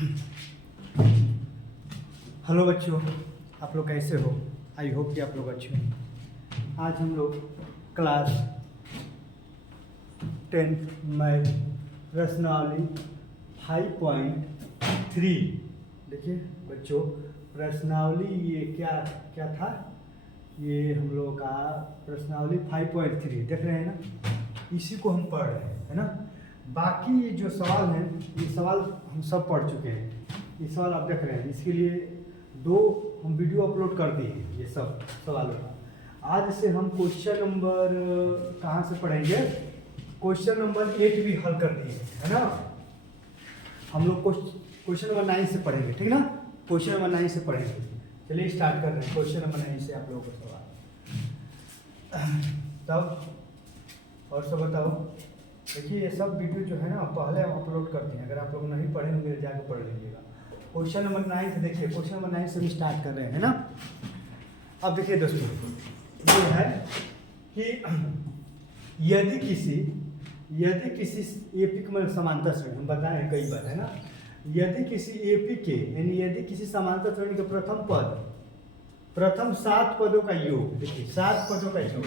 Hello बच्चों, आप लोग कैसे हो? आई होप कि आप लोग अच्छे हो। आज हम लोग क्लास 10 मैथ प्रश्नावली 5.3। देखिए बच्चों, प्रश्नावली ये क्या क्या था? ये हम लोग का प्रश्नावली 5.3 देख रहे हैं ना, इसी को हम पढ़ रहे हैं, है ना। बाकी ये जो सवाल हैं, ये सवाल हम सब पढ़ चुके हैं। ये सवाल आप देख रहे हैं, इसके लिए 2 हम वीडियो अपलोड कर दिए हैं ये सब सवालों का। आज से हम क्वेश्चन नंबर कहाँ से पढ़ेंगे? क्वेश्चन नंबर 8 भी हल कर दिए है ना। हम लोग क्वेश्चन नंबर 9 से पढ़ेंगे, ठीक ना। क्वेश्चन नंबर 9 से पढ़ेंगे। चलिए स्टार्ट कर रहे हैं क्वेश्चन नंबर 9 से आप लोगों को सवाल। तब और सब बताओ। देखिए ये सब वीडियो जो है ना पहले हम अपलोड करते हैं, अगर आप लोग नहीं पढ़ेंगे जाकर पढ़ लीजिएगा। क्वेश्चन नंबर 9 देखिए, क्वेश्चन नंबर 9 से हम स्टार्ट कर रहे हैं ना। अब देखिए दोस्तों, ये है कि यदि किसी एपिक में समांतर श्रेणी, हम बताए हैं कई बार, है ना। यदि किसी एपिक के यानी यदि किसी समांतर श्रेणी के प्रथम 7 पदों का योग, देखिए 7 पदों का योग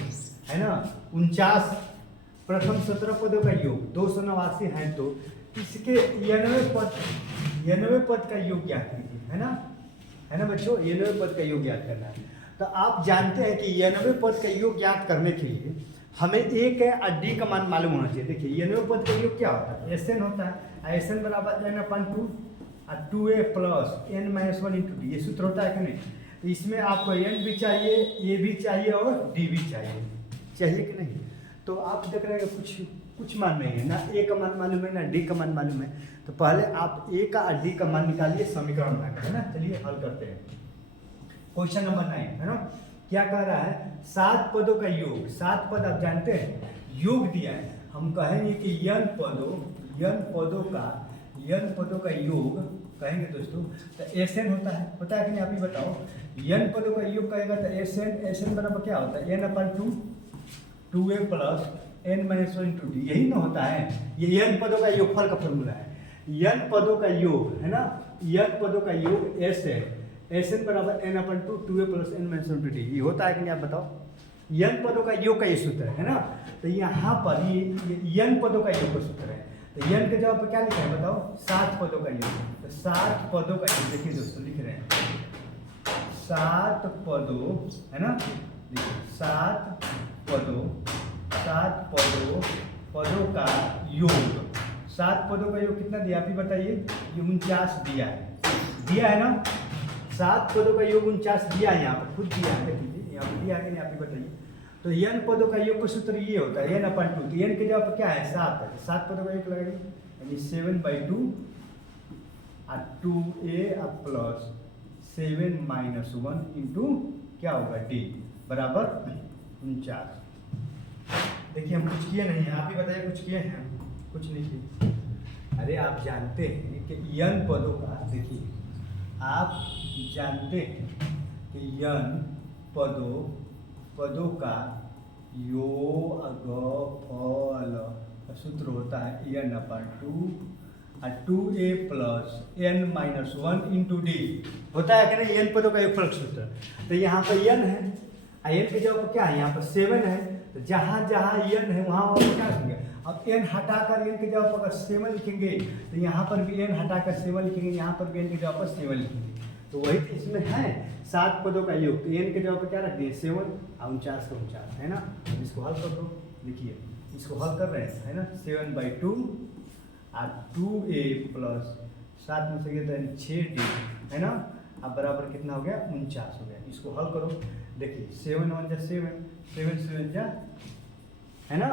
है ना 49, प्रथम 17 पदों का योग 289 है, तो इसके 90 पद का योग ज्ञात कीजिए, है ना बच्चों। 90 पद का योग ज्ञात करना है। तो आप जानते हैं कि 90 पद का योग ज्ञात करने के लिए हमें एक है और डी का मान मालूम होना चाहिए। देखिए 90 पद का योग क्या होता है? एस एन होता है, एस एन बराबर n/2 और 2a plus n-1 into D. ये सूत्र होता है कि नहीं? तो इसमें आपको n भी चाहिए, ए भी चाहिए और डी भी चाहिए कि नहीं? तो आप देख रहे हैं कुछ मान नहीं है ना, ए का मान मालूम है ना डी का मान मालूम है। तो पहले आप ए का और डी का मान निकालिए, समीकरण बनाकर, है ना। चलिए हल करते हैं क्वेश्चन नंबर 9, है ना। क्या कह रहा है? 7 पदों का योग, 7 पद आप जानते हैं, योग दिया है। हम कहेंगे कि n पदों का योग कहेंगे दोस्तों, तो एस एन होता है कि नहीं? आप ही बताओ। n पदों का योग कहेगा तो एस एन बराबर क्या होता है? n/2 2a plus n-1 into D, यही ना होता है। ये n पदों का योगफल का फॉर्मूला है। n पदों का योग, है ना, n पदों का योग एस एन बराबर n/2 2a plus n-1 into D, ये होता है कि नहीं? आप बताओ। n पदों का योग का ये सूत्र है ना। तो यहाँ पर ये n पदों का योग का सूत्र है। तो n के जवाब पर क्या लिखा है बताओ? 7 पदों का योग। तो 7 पदों का योग, देखिए दोस्तों लिख रहे हैं 7 पदों, है ना। देखिए 7 पदों का योग। 7 पदों का योग कितना दिया आप ही बताइए? ये 49 दिया है ना। 7 पदों का योग 49 दिया है, यहाँ पर खुद दिया है, देखिए यहाँ पर दिया है कि नहीं? आप ही बताइए। तो n पदों का योग का सूत्र ये होता है n/2। तो n के जवाब पर क्या है? 7 है। 7 पदों का योग लगाइए, यानी 7/2 और 2a प्लस 7-1 इंटू क्या होगा? डी बराबर 49। देखिए हम कुछ किए नहीं हैं, आप ही बताइए कुछ किए हैं? कुछ नहीं किए। अरे आप जानते हैं कि n पदों का, देखिए आप जानते हैं कि n पदों का योगफल का सूत्र होता है n/2 और 2a plus n-1 into D, होता है कि नहीं? n पदों का योगफल का सूत्र। तो यहाँ पर n है, n के जवाब क्या है? यहाँ पर 7 है। तो जहाँ n है वहाँ क्या लिखेंगे? अब n हटाकर n के जवाब पर अगर 7 लिखेंगे तो यहाँ पर भी n हटाकर 7 लिखेंगे, यहाँ पर भी n के जवाब पर 7 लिखेंगे। तो वही इसमें है 7 पदों का योग। तो n के जवाब पर क्या रख दिए? 7 और 49 का 49, है ना। अब इसको हल कर दो। देखिए इसको हल कर रहे हैं, है ना। 7/2 और 2a प्लस 7 में से गया 6d, है ना। अब बराबर कितना हो गया? 49 हो गया। इसको हल करो। देखिए 7 × 7 7 है ना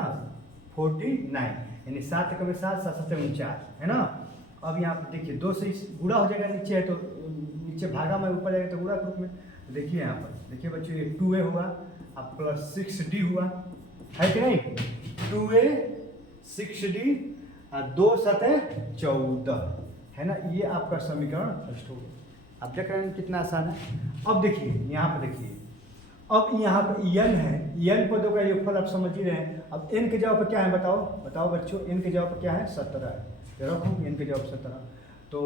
49, यानी 7 कम 7 7 7 49, है ना। अब यहाँ पर देखिए 2 से गुणा हो जाएगा, नीचे है तो नीचे भागा में, ऊपर जाएगा तो गुणा के रूप में। तो देखिए यहाँ पर देखिए बच्चों, ये 2a होगा अब प्लस 6d हुआ, है कि नहीं? 2a 6d और 2 7 14, है ना। ये आपका समीकरण फर्स्ट हो गया। आप देख रहे हैं कितना आसान है। अब देखिए यहाँ पर, देखिए अब यहाँ पर n है, n पदों का योगफल आप समझ ही रहे हैं। अब n के जवाब पर क्या है बताओ बच्चों? n के जवाब पर क्या है? 17 है। रखो n के जवाब 17। तो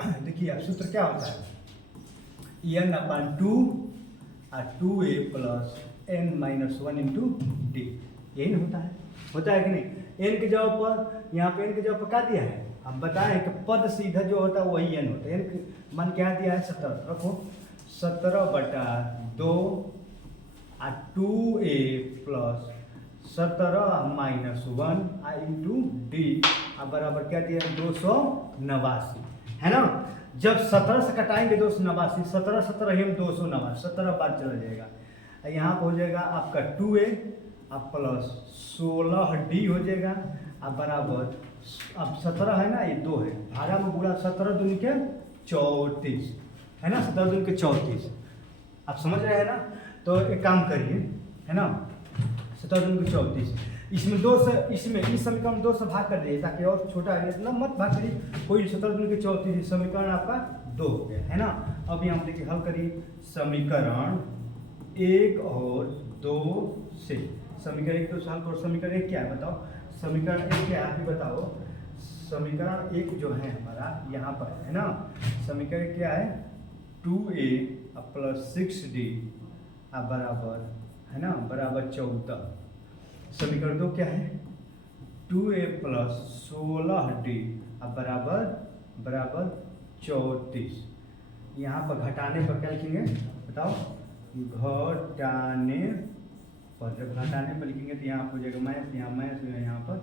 देखिए अब सूत्र क्या होता है, n अपन 2 और 2a plus n minus 1 into D, यही होता है कि नहीं। n के जगह पर, यहाँ पे n के जगह पर क्या दिया है, हम बताएं कि पद सीधा जो होता है वही n होता है। n मान क्या दिया है 17, रखो 17/2 और 2a plus 17 minus 1 into D बराबर क्या दिया है 289, है ना। जब 17 से कटाएंगे 289, 17 17 ही 289, 17 बाद चला जाएगा। यहाँ पर हो जाएगा आपका 2a अब प्लस 16d हो जाएगा अब बराबर, अब 17 है ना, ये 2 है, भागा में गुणा 17 दूनी के 34, है ना, 17 दूनी के 34, आप समझ रहे हैं ना। तो एक काम करिए, है ना, 17 दूनी के 34, इसमें 2 से, इसमें इस समीकरण 2 से भाग कर दीजिए ताकि और छोटा है, इतना मत भाग करिए, कोई 17 दूनी के 34 समीकरण आपका 2 हो गया, है ना। अब यहाँ देखिए हल करिए समीकरण 1 और 2 से, समीकरण 1 2 हल करो। समीकरण 1 क्या है बताओ, समीकरण 1 क्या है आप ही बताओ। समीकरण 1 जो है हमारा यहाँ पर है ना, समीकरण क्या है 2a प्लस 6d बराबर, है ना, बराबर 14। समीकरण 2 क्या है 2a प्लस 16d बराबर बराबर 34। यहाँ पर घटाने पर क्या लिखेंगे बताओ, घटाने पर, जब घटाने पर लिखेंगे तो यहाँ पर हो जाएगा माइनस, यहाँ माइनस, यहाँ पर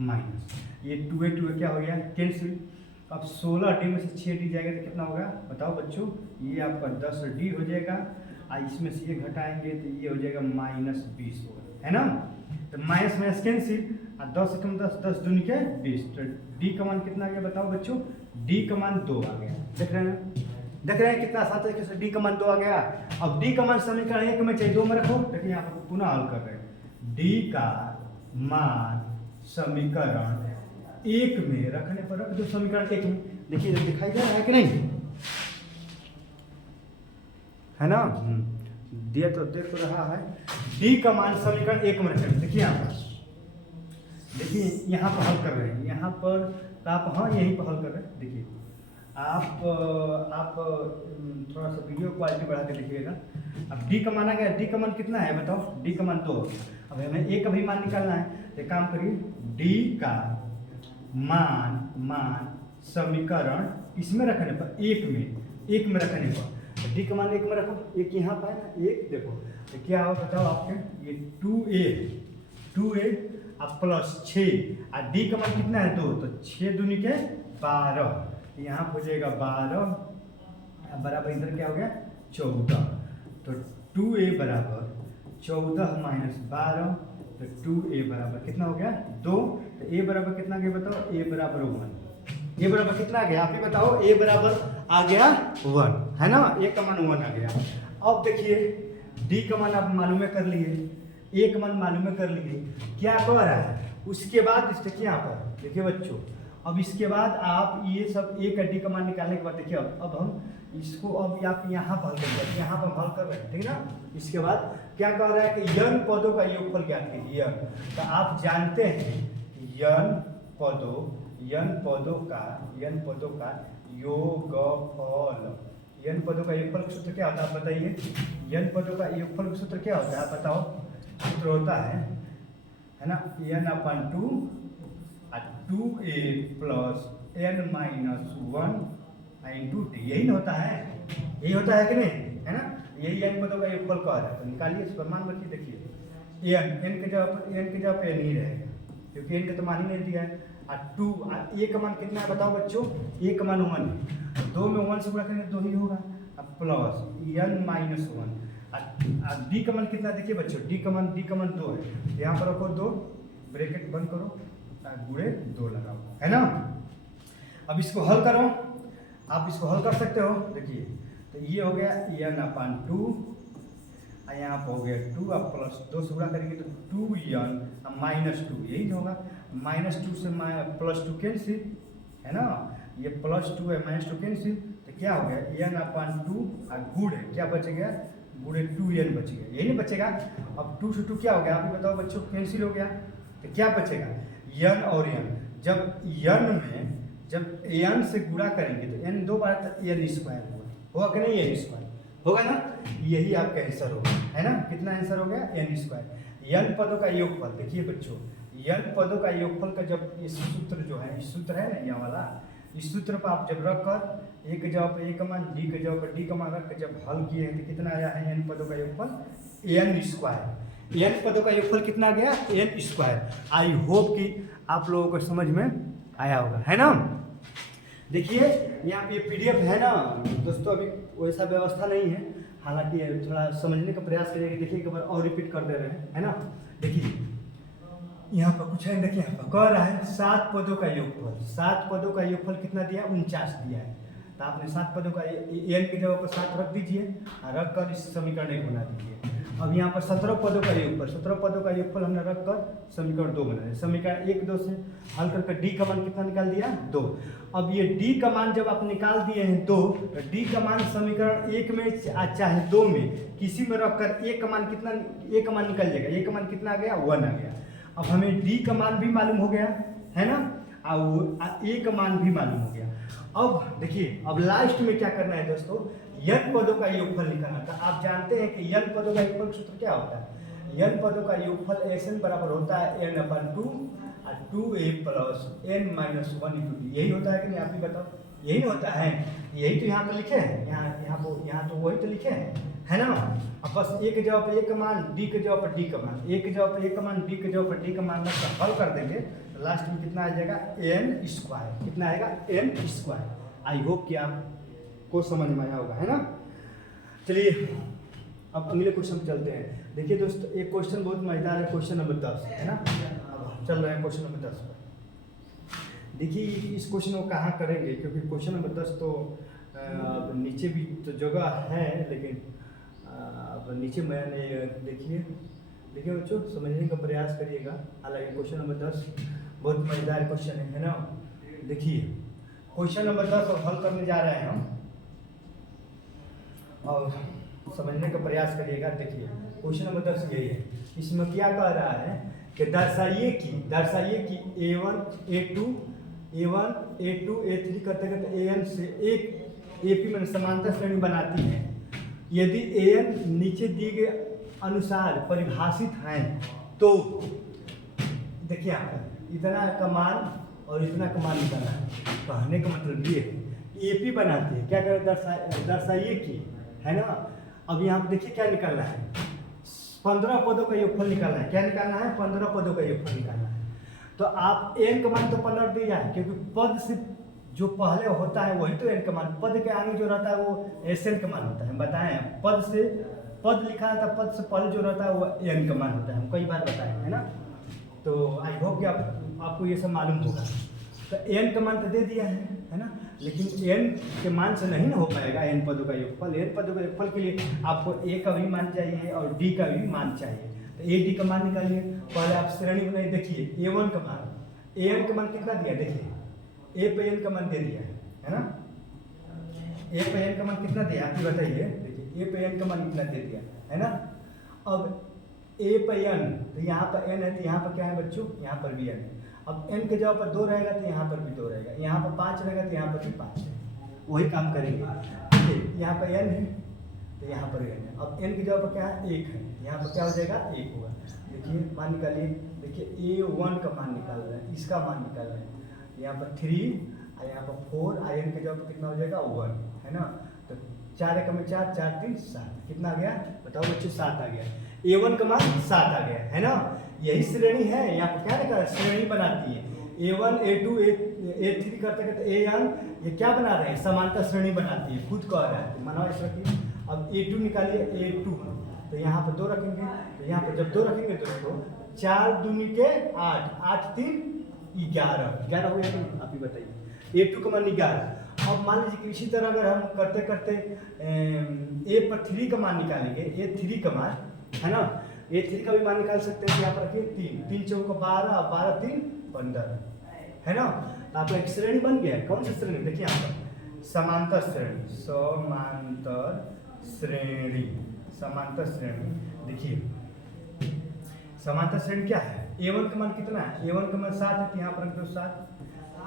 माइनस, ये 2a क्या हो गया कैंसिल। अब 16d में से 6d जाएगा तो कितना होगा बताओ बच्चों, ये आपका 10d हो जाएगा, और इसमें से ये घटाएंगे तो ये हो जाएगा -20 होगा, है ना। तो माइनस माइनस कैंसिल, और 10 से कम 10, 10 दूनी के 20, तो d का मान कितना आ गया बताओ बच्चों, d का मान 2 आ गया। देख रहे हैं कितना आसान तरीके से d का मान 2 आ गया। अब d का मान समीकरण 1 में चाहिए 2 में रखो, देखिए यहाँ पर पुनः हल कर रहे हैं। d का मान समीकरण 1 में रखने पर रख दो, समीकरण 1 में, देखिए दिखाई दे रहा है कि नहीं, है ना, दिया तो देख रहा है। d का मान समीकरण 1 में रखें, देखिए यहाँ पर, देखिए यहाँ पर हल कर रहे हैं, यहाँ पर आप, हाँ यहीं पर हल कर रहे हैं। देखिए आप थोड़ा सा वीडियो क्वालिटी बढ़ा के देखिएगा। अब d का मान आ गया, d का मान कितना है बताओ, d का मान 2। अब हमें a का भी मान निकालना है, तो काम करिए d का मान समीकरण इसमें रखने पर 1 में रखने पर, तो d का मान 1 में रखो, 1 यहाँ पर है ना, 1 देखो तो क्या हो बताओ आपके, ये 2a अब प्लस 6 और d का मान कितना है 2, तो 6 दूनी के 12, यहाँ हो जाएगा 12 बराबर, इधर क्या हो गया 14, तो 2a बराबर 14 माइनस 12, तो 2a बराबर कितना हो गया 2, तो a बराबर कितना गया बताओ, a बराबर 1, a बराबर कितना आ गया आप ही बताओ, a बराबर आ गया 1, है ना, a का मान 1 आ गया। अब देखिए d का मान आप मालूम कर लिए, a का मान मालूम कर लिए, क्या कर रहा है उसके बाद देखिए यहाँ पर, देखिए बच्चों अब इसके बाद आप ये सब a का d का मान निकालने के बाद देखिए अब हम इसको अब आप यहाँ पर हल करेंगे, यहाँ पर हल कर रहे हैं, ठीक है ना। इसके बाद क्या कह रहा है कि n पदों का योगफल ज्ञात कीजिए। तो आप जानते हैं n पदों का योगफल, n पदों का योगफल का सूत्र क्या होता है आप बताइए, n पदों का योगफल का सूत्र क्या होता है आप बताओ। सूत्र होता है ना, n/2 2a plus n minus 1 into D, यही होता है, यही होता है कि नहीं, है ना, यही n पदों का योगफल कहा जाता है। तो निकालिए इस पर मान रखिए, देखिए n के जगह पे n ही रहेगा क्योंकि n का तो मान ही नहीं दिया है। और 2 a का मान कितना है बताओ बच्चों, a का मान 1 है, 2 में 1 से गुणा करेंगे 2 ही होगा, अब प्लस n माइनस 1, d का मान कितना देखिए बच्चों, d का मान 2 है, यहाँ पर रखो 2, ब्रैकेट बंद करो, गुणे 2 लगाओ, है ना। अब इसको हल करो, आप इसको हल कर सकते हो, देखिए तो ये हो गया n/2, यहाँ पर हो गया 2, अब प्लस 2 से गुणा करेंगे तो 2n माइनस 2, यही होगा, -2 से +2 कैंसिल, है ना, ये +2 है -2 कैंसिल, तो क्या हो गया n/2 गुणे क्या बच गया, गुणे 2n बच गया, यही नहीं बचेगा। अब 2 से 2 क्या हो गया आप ही बताओ बच्चों, कैंसिल हो गया, तो क्या बचेगा n और n, जब n में जब n से गुणा करेंगे तो n 2 बार तो n स्क्वायर होगा कि नहीं, n स्क्वायर होगा ना, यही आपका आंसर होगा, है ना। कितना आंसर हो गया, n स्क्वायर। n पदों का योगफल, देखिए बच्चों, n पदों का योगफल का जब इस सूत्र जो है, इस सूत्र है ना यह वाला, इस सूत्र पर आप जब रख कर a के जगह पर a का मान, d के जगह पर d का मान रख कर जब हल किए हैं तो कितना आया है n पदों का योगफल, n स्क्वायर। n पदों का योगफल कितना आ गया, n स्क्वायर। आई होप कि आप लोगों को समझ में आया होगा, है ना। देखिए यहाँ पे PDF है ना दोस्तों, अभी वैसा व्यवस्था नहीं है, हालांकि थोड़ा समझने का प्रयास करिएगा। देखिए एक बार और रिपीट कर दे रहे हैं, है ना। देखिए यहाँ पर कुछ है, देखिए यहाँ पर कह रहा है 7 पदों का योगफल। 7 पदों का योगफल कितना दिया, 49 दिया है। तो आपने 7 पदों का n की जगह पर 7 रख दीजिए और रख कर इस समीकरण को बना दीजिए। अब यहाँ पर 17 पदों का योगफल, 17 पदों का योगफल हमने रख कर समीकरण 2 बना दिया। समीकरण 1 2 से हल करके d का मान कितना निकाल दिया, 2। अब ये d का मान जब आप निकाल दिए हैं 2, तो d का मान समीकरण 1 में चाहे 2 में किसी में रख कर a का मान कितना, a का मान निकल जाएगा। a का मान कितना आ गया, 1 आ गया। अब हमें d का मान भी मालूम हो गया, है ना, और a का मान भी मालूम हो गया। अब देखिए अब लास्ट में क्या करना है दोस्तों, n पदों का योगफल निकालना था। आप जानते हैं कि n पदों का योगफल सूत्र क्या होता है, n पदों का योगफल SN बराबर होता है n/2 और 2a प्लस n-1 × d। यही होता है कि नहीं, आप ही बताओ, यही होता है। यही तो यहाँ पर लिखे हैं, यहाँ तो वही तो लिखे हैं, है ना। अब बस a के जगह पर a का मान, d के जगह पर d का मान, a के जगह पर a का मान, d के जगह पर d का मान रखकर हल कर देंगे तो लास्ट में कितना आ जाएगा, n स्क्वायर। कितना आएगा, n स्क्वायर। आई होप कि आपको समझ में आया होगा, है ना। चलिए अब अगले क्वेश्चन चलते हैं। देखिए दोस्तों एक क्वेश्चन बहुत मजेदार है, क्वेश्चन नंबर 10, है ना। अब चल रहे हैं क्वेश्चन नंबर 10 पर। देखिए इस क्वेश्चन को कहाँ करेंगे, क्योंकि क्वेश्चन नंबर 10 तो नीचे भी तो जगह है, लेकिन अब नीचे मैंने देखिए बच्चों समझने का प्रयास करिएगा। हालांकि क्वेश्चन नंबर 10 बहुत मजेदार क्वेश्चन है ना। देखिए क्वेश्चन नंबर 10 हल करने जा रहे हैं हम, और समझने का प्रयास करिएगा। देखिए क्वेश्चन नंबर 10 यही है, इसमें क्या कह रहा है कि दर्शाइए कि A1 A2 A3 करते करते AN से एक AP में समांतर श्रेणी बनाती है। यदि AN नीचे दिए गए अनुसार परिभाषित हैं तो देखिए इतना का मान और इतना का मान निकालना है। कहने का मतलब ये है AP बनाती है, क्या करें, दर्शाइए कि, है ना। अब यहाँ पे देखिए क्या निकालना है, 15 पदों का योगफल निकालना है। क्या निकालना है, 15 पदों का योगफल निकालना है। तो आप n का मान तो 15 दी जाए, क्योंकि पद से जो पहले होता है वही तो n का मान, पद के आगे जो रहता है वो SN का मान होता है। हम बताएं, पद से पद लिखा रहता है, पद से पहले जो रहता है वो n का मान होता है, हम कई बार बताए, है ना। तो आई होप कि आपको ये सब मालूम होगा। तो n का मान तो दे दिया है ना, लेकिन n के मान से नहीं ना हो पाएगा n पदों का योगफल। n पदों का योगफल के लिए आपको a का भी मान चाहिए और d का भी मान चाहिए। तो a d का मान निकालिए। पहले आप श्रेणी बनाइए। देखिए A1 का मान, an का मान कितना दिया, देखिए a पे n का मान दे दिया है ना। a पे n का मान कितना दिया आप ही बताइए। देखिए a पे n का मान कितना दे दिया है ना। अब a पे n, तो यहाँ पर n है तो यहाँ पर क्या है बच्चों, यहाँ पर भी n है। अब n के जगह पर 2 रहेगा तो यहाँ पर भी 2 रहेगा, यहाँ पर 5 रहेगा तो यहाँ पर भी 5 है। वही काम करेंगे। देखिए यहाँ पर n है तो यहाँ पर n है। अब n की जगह पर क्या है, 1 है, यहाँ पर क्या हो जाएगा, 1 होगा। देखिए मान निकालिए। देखिए A1 का मान निकाल रहे हैं, इसका मान निकाल रहे हैं। यहाँ पर 3 और यहाँ पर 4, n के जगह पर कितना हो जाएगा, 1, है ना। तो 4 1 में 4, 4 3 7, कितना आ गया बताओ बच्चों, 7 आ गया। A1 का मान 7 आ गया, है ना। यही श्रेणी है, यहाँ पर क्या लिखा है, श्रेणी बनाती है। A1 A2 A3 करते करते AN ये क्या बना रहे हैं, समांतर श्रेणी बनाती है, खुद कह रहा है। माना इस रखिए। अब A2 निकालिए, A2 तो यहाँ पर 2 रखेंगे, तो यहाँ पर जब 2 रखेंगे दोस्तों 4 दूनी के 8, 8 3 11 हो गया। आप ही बताइए। A2 का मान 11। अब मान लीजिए कि इसी तरह अगर हम करते करते A पर 3 का मान निकालेंगे, A3 का मान, है ना। A3 का भी मान निकाल सकते हैं। यहाँ पर रखिए 3 3 चौका 12, 12 3 15, है ना। तो आपका एक श्रेणी बन गया है। कौन सी श्रेणी, देखिए यहाँ पर समांतर श्रेणी, समांतर श्रेणी। देखिए समांतर श्रेणी क्या है, A1 का मान कितना है, A1 का मान 7 है, तो यहाँ पर रख दो 7,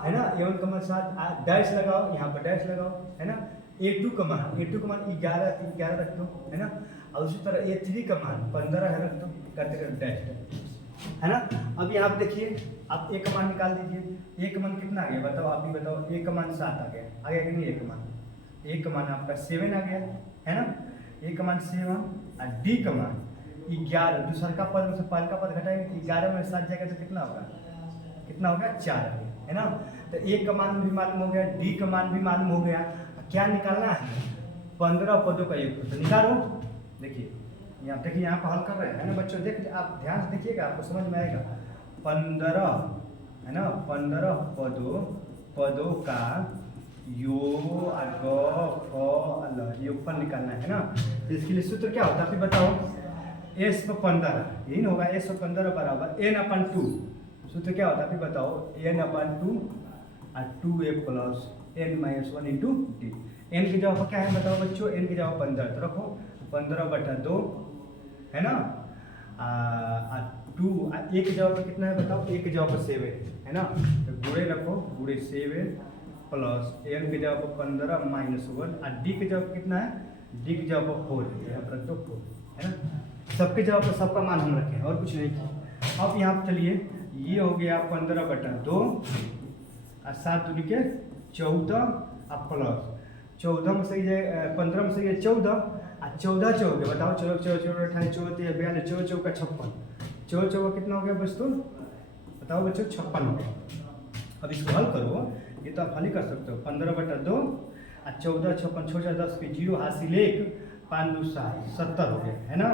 है ना। A1 का मान 7, डैश लगाओ, यहाँ पर डैश लगाओ, है ना। A2 का मान 11 रख दो, है ना। और उसी तरह A3 का मान 15 है, रख दो, करते करते डैश, है ना। अब यहाँ पे देखिए, आप A का मान निकाल दीजिए। A का मान कितना आ गया बताओ, आप भी बताओ। A का मान 7 आ गया कि नहीं। A का मान आपका 7 आ गया, है ना। A का मान 7 और D का मान 11। दूसरा का पद में से पहले का पद घटाएंगे तो 11 में 7 जाएगा तो कितना होगा, 4 आ गया, है ना। तो A का मान भी मालूम हो गया, D का मान भी मालूम हो गया। क्या निकालना है, 15 पदों का योग। तो निकालो, देखिए यहाँ पर हल कर रहे हैं, है ना बच्चों। देख आप ध्यान से देखिएगा, आपको समझ में आएगा। 15, है ना, 15 पदों का योगफल निकालना है ना। तो इसके लिए सूत्र क्या होता है आप बताओ। S पर 15, यही ना होगा। S पर 15 बराबर n/2। सूत्र क्या होता है आप बताओ, n/2 और 2a plus n-1 into D. n की जगह पर क्या है बताओ बच्चों, n की जगह 15 तो रखो 15/2, है ना। 2 a की जगह पर कितना है बताओ, a की जगह पर 7 है ना। तो गुणे रखो, गुणे 7 प्लस n की जगह पर 15 -1 और d की जगह पर कितना है, d की जगह पर 4 है, यहाँ पर रख दो 4, है ना। सबके जगह पर सबका मान हम रखें और कुछ नहीं। अब यहाँ पर चलिए, ये हो गया 15/2 और 7 दूनी के 14 और प्लस 14 में से 15 में से 14 और 14 चौके बताओ, 14 14 28 14 42 14 चौका 56, 14 चौका कितना हो गया बच्चों बताओ बच्चों, 56 हो गया। अब इसको हल करो, ये तो आप हल ही कर सकते हो। 15/2 और 14 56 छोटा 10 के 0 हासिल 1 5 2 7 70 हो गया, है ना।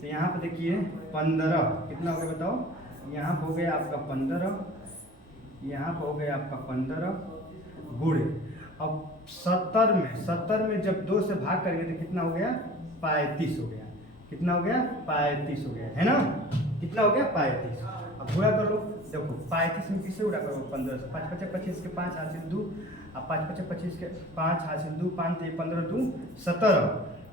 तो यहाँ पर देखिए 15 कितना हो गया बताओ, यहाँ पर हो गया आपका 15, यहाँ पर हो गया आपका 15 गुणे। अब 70 में जब 2 से भाग करेंगे तो कितना हो गया, 35 हो गया। कितना हो गया, 35 हो गया, है ना। कितना हो गया, 35। अब गुणा कर लो, देखो 35 में किससे गुणा करो, 15 से। 5 5 25 के 5 हासिल 2 और 5 5 25 के 5 हासिल 2 5 15 2 17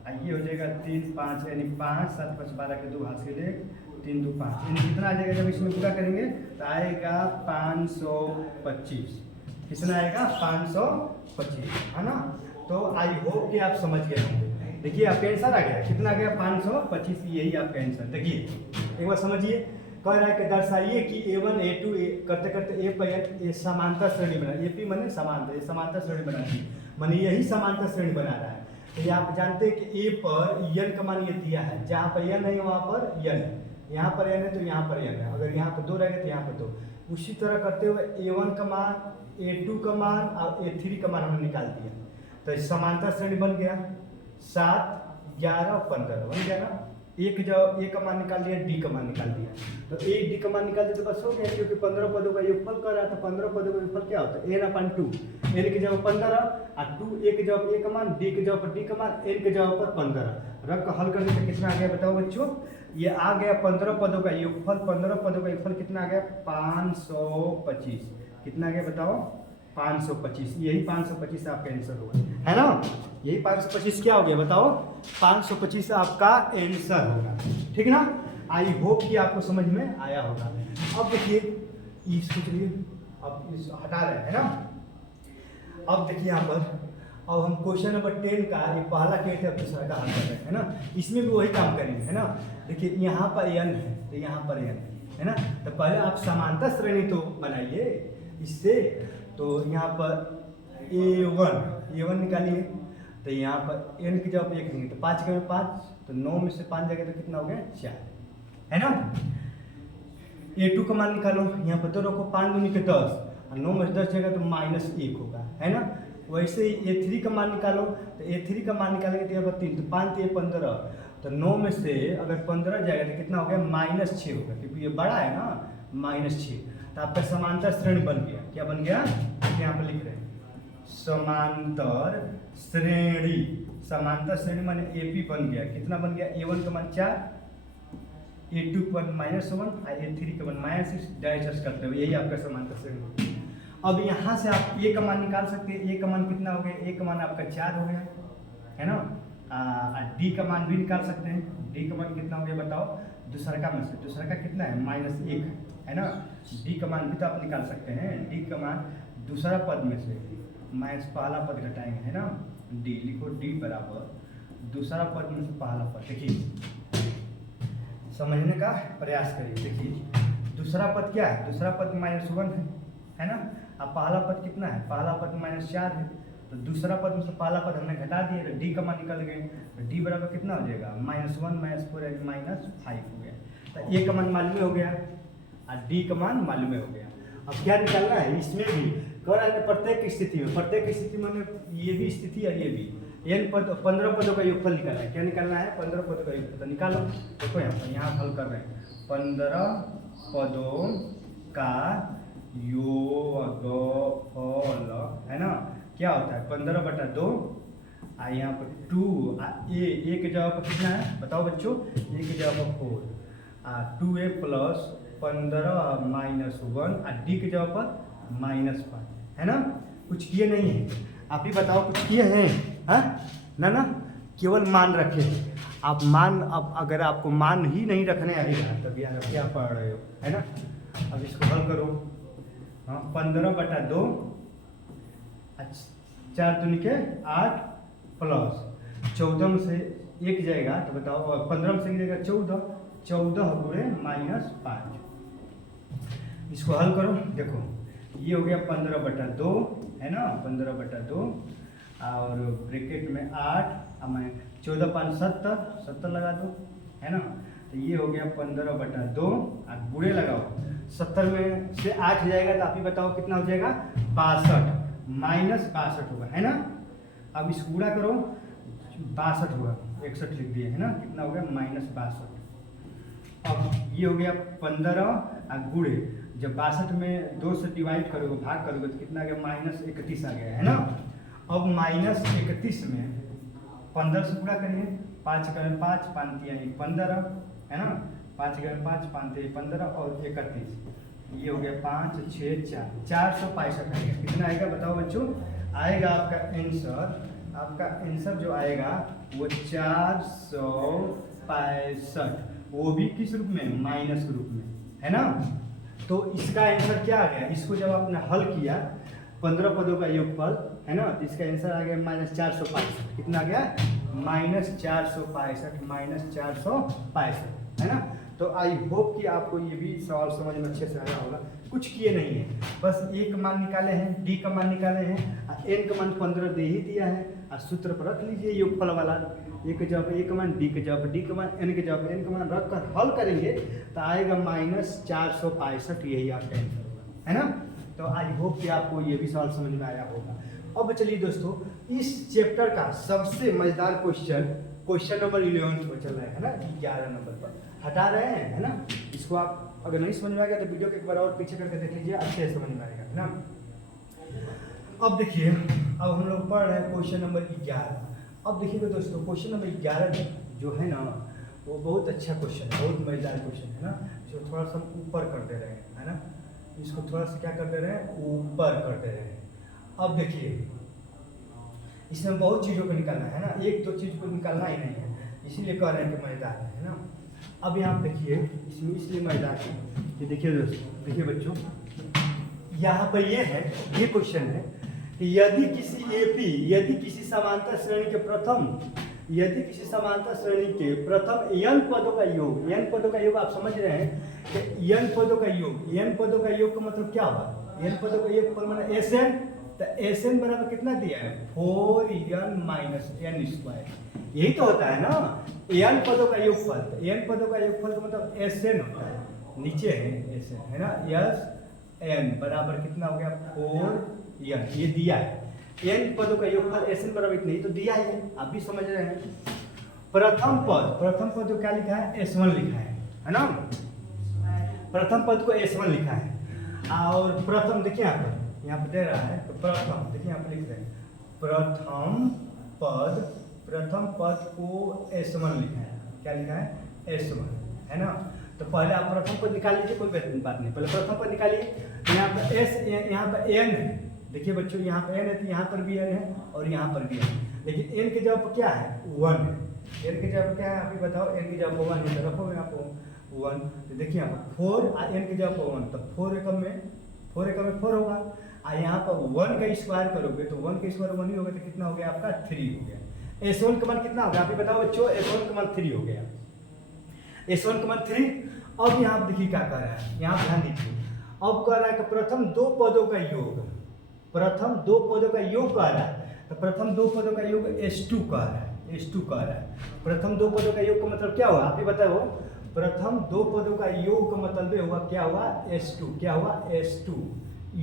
और ये हो जाएगा 3 5 यानी 5 7 5 12 के 2 हासिल 1 3 2 5 यानी कितना आ जाएगा जब इसमें पूरा करेंगे तो आएगा 525। कितना आएगा, 525, है ना। तो आई होप कि आप समझ गए होंगे। देखिए आपका आंसर आ गया, कितना आ गया, 525। यही आपका आंसर। देखिए एक बार समझिए, कह रहा है कि दर्शाइए कि A1 A2 करते करते A पर N समांतर श्रेणी बना, AP माने समांतर, ये समांतर श्रेणी बनाती है, माने यही समांतर श्रेणी बना रहा है। तो ये आप जानते हैं कि A पर N का मान ये दिया है, जहाँ पर N है वहाँ पर N है, यहाँ पर N है तो यहाँ पर N है, अगर यहाँ पर 2 रहेंगे तो यहाँ पर 2। उसी तरह करते हुए A1 का मान, A2 का मान और A3 का मान हमने निकाल दिया। तो समांतर श्रेणी बन गया 7 11 15 बन गया ना। एक का मान निकाल दिया, D का मान निकाल दिया। तो D का मान निकाल दिया तो बस हो गया, क्योंकि 15 पदों का योगफल कर रहा था। 15 पदों का योगफल क्या होता है, n/2। n की जगह 15 और 2 a की जगह पर a का मान, d की जगह पर d का मान, n की जगह पर 15 रख हल करने से कितना आ गया बताओ बच्चों, ये आ गया 15 पदों का योगफल। 15 पदों का योगफल कितना आ गया, 525। कितना आ गया बताओ, 525। यही 525 आपका आंसर होगा, है ना। यही 525 क्या हो गया बताओ, 525 आपका आंसर होगा, ठीक ना। आई होप कि आपको समझ में आया होगा। अब देखिए इसको चलिए अब इस हटा रहे हैं, है ना। अब देखिए यहाँ पर, अब हम क्वेश्चन नंबर 10 का ये पहला केस है, दूसरा का हल कर रहे हैं, है ना। इसमें भी वही काम करेंगे, है ना। देखिए यहाँ पर n है तो यहाँ पर n है ना। तो पहले आप समांतर श्रेणी तो बनाइए इससे। तो यहाँ पर A1 निकालिए, तो यहाँ पर n की जगह पर 1 नहीं तो 5 के 5, तो 9 में से 5 जाएगा तो कितना हो गया, 4, है ना। A2 का मान निकालो, यहाँ पर 2 रखो, 5 दूनी के 10 और 9 में से 10 जाएगा तो -1 होगा, है ना। वैसे ही A3 का मान निकालो, तो A3 का मान निकालेंगे तो यहाँ पर 3 तो 5 3 15, तो 9 में से अगर 15 जाएगा तो कितना हो गया, -6 होगा, क्योंकि ये बड़ा है ना, -6। तो आपका समांतर श्रेणी बन गया। क्या बन गया, यहाँ पर लिख रहे हैं समांतर श्रेणी। समांतर श्रेणी माने AP बन गया। कितना बन गया, A1 का मान 4, A2 का मान -1 और A3 का मान -6 डाइजेस्ट करते हुए, यही आपका समांतर श्रेणी। अब यहाँ से आप A का मान निकाल सकते हैं। A का मान कितना हो गया, A का मान आपका 4 हो गया, है ना। D का मान भी निकाल सकते हैं। D का मान कितना हो गया बताओ, दूसरा का में से, दूसरा का कितना है, -1, है ना। डी का मान भी तो आप निकाल सकते हैं, डी का मान दूसरा पद में से माइनस पहला पद घटाएंगे, है ना। डी लिखो, डी बराबर दूसरा पद में से पहला पद। देखिए समझने का प्रयास करिए। देखिए दूसरा पद क्या है, दूसरा पद -1 है ना। अब पहला पद कितना है, पहला पद -4 है, तो दूसरा पद में से पहला पद हमने घटा दिए तो डी का मान निकल गए। तो डी बराबर कितना हो जाएगा, -1 -4 -5 हो गया। तो ए का मान मालूम हो गया और डी का मान मालूम हो गया। अब क्या निकालना है, इसमें भी कह रहा है प्रत्येक स्थिति में, प्रत्येक स्थिति में ये भी स्थिति और ये भी n पद 15 पदों का योगफल निकालना है। क्या निकालना है, 15 पदों का योगफल। तो निकालो, देखो यहाँ हल कर रहे हैं 15 पदों का योगफल, है ना। क्या होता है 15/2 और यहाँ पर 2 ए के जगह पर कितना है बताओ बच्चों, ए के जगह पर 4 और 2a + 15 -1 और डी के जगह पर -5, है ना। कुछ किए नहीं है, आप ही बताओ कुछ किए हैं, हाँ ना, केवल मान रखे। आप मान, अब अगर आपको मान ही नहीं रखने आएगा तब यार क्या पढ़ रहे हो, है ना। अब इसको हल करो। हाँ 15/2 4 दूनी के 8 प्लस 14 में से 1 जाएगा तो बताओ, 15 में से 1 जाएगा 14 गुणे -5। इसको हल करो। देखो ये हो गया 15/2, है ना, 15/2 और ब्रैकेट में 8 अब मैं 14 5 70 लगा दो, है ना। तो ये हो गया 15/2 और गुणे लगाओ, 70 में से 8 जाएगा तो आप ही बताओ कितना हो जाएगा, 62 -62 होगा, है ना। अब इस गुणा करो, 62 होगा, 61 लिख दिए, है ना। कितना हो गया -62। अब ये हो गया 15 और गुणे, जब 62 में 2 से डिवाइड करोगे, भाग करोगे तो कितना आ गया, -31 आ गया, है ना। अब -31 में 15 से गुणा करिए, 5 × 5 5 यानी 15, है ना। 5 × 5 5 15 और 31, ये हो गया 5 6 4 465 आएगा। कितना आएगा बताओ बच्चों, आएगा आपका आंसर जो आएगा वो 465, वो भी किस रूप में, माइनस रूप में, है ना। तो इसका आंसर क्या आ गया, इसको जब आपने हल किया 15 पदों का योगफल, है ना, तो इसका आंसर आ गया -465। कितना आ गया, -465 है ना। तो आई होप कि आपको ये भी सवाल समझ में अच्छे से आया होगा। कुछ किए नहीं है, बस ए का मान निकाले हैं, डी का मान निकाले हैं, एन का मान 15 दे ही दिया है और सूत्र पर रख लीजिए योगफल वाला। ए के जगह ए का मान, डी के जगह डी का मान, एन के जगह एन का मान रख कर हल करेंगे तो आएगा -465, यही आपका आंसर होगा, है ना। तो आई होप कि आपको ये भी सवाल समझ में आया होगा। अब चलिए दोस्तों, इस चैप्टर का सबसे मजेदार क्वेश्चन नंबर 11 पर चल रहा है ना, 11 नंबर पर हटा रहे हैं, है ना। इसको आप अगर नहीं समझ में आ गया तो वीडियो को एक बार और पीछे करके देख लीजिए, अच्छे से समझ में आएगा, है ना। अब देखिए, अब हम लोग पढ़ रहे हैं क्वेश्चन नंबर 11। अब देखिएगा दोस्तों, क्वेश्चन नंबर 11 जो है ना, वो बहुत अच्छा क्वेश्चन है, बहुत मजेदार क्वेश्चन है ना। जो थोड़ा सा ऊपर कर दे रहे हैं, है ना, इसको थोड़ा सा क्या कर दे रहे हैं, ऊपर कर दे रहे हैं। अब देखिए इसमें बहुत चीज़ों को निकालना है ना, 1-2 चीज़ को निकालना ही नहीं है, इसीलिए कह रहे हैं कि मजेदार है ना। अब यहाँ देखिए, इसमें इसलिए मजेदार है कि देखिए दोस्तों, देखिए बच्चों, यहाँ पर ये है, ये क्वेश्चन है कि यदि किसी समांतर श्रेणी के प्रथम n पदों का योग आप समझ रहे हैं कि n पदों का योग का मतलब क्या हुआ, n पदों का योग पर मतलब Sn, तो Sn बराबर कितना दिया है, 4n - n²। यही तो होता है ना, n पदों का योगफल। तो n पदों का योगफल का मतलब Sn होता है, नीचे है Sn, है ना। Sn बराबर कितना हो गया, 4n, ये दिया है। n पदों का योगफल Sn बराबर इतना ही तो दिया है, आप भी समझ रहे हैं। प्रथम पद को क्या लिखा है, S1 लिखा है ना। प्रथम पद को S1 लिखा है, और प्रथम देखिए यहाँ पर दे रहा है, तो प्रथम देखिए यहाँ पर लिख रहे हैं, प्रथम पद को S1 लिखा है। क्या लिखा है, S1, है ना। तो पहले आप प्रथम पद निकाल लीजिए, कोई बात नहीं, पहले प्रथम पद निकालिए। यहाँ पर यहाँ पर n है, देखिए बच्चों, यहाँ पर n है तो यहाँ पर भी n है और यहाँ पर भी n है, लेकिन n के जगह पर क्या है, 1 है। n के जगह पर क्या है, आप ही बताओ, n की जगह पर 1 है तो रखोगे आप 1। तो देखिए यहाँ पर 4 और n की जगह पर 1, तो 4 एकम में 4 होगा। और यहाँ पर 1 का स्क्वायर करोगे तो 1 का स्क्वायर 1 ही होगा, तो कितना हो गया आपका 3 हो गया। S1 का मान कितना होगा आप ही बताओ बच्चों, S1 का मान 3 हो गया, S1 का मान 3। अब यहाँ पर देखिए क्या कर रहा है, यहाँ ध्यान दीजिए, अब कह रहा है कि प्रथम दो पदों का योग, प्रथम दो पदों का योग कह रहा है, तो प्रथम दो पदों का योग S2 कह रहा है, S2 कह रहा है। प्रथम दो पदों का योग का मतलब क्या हुआ आप ही बताओ, प्रथम दो पदों का योग का मतलब हुआ क्या हुआ S2, क्या हुआ S2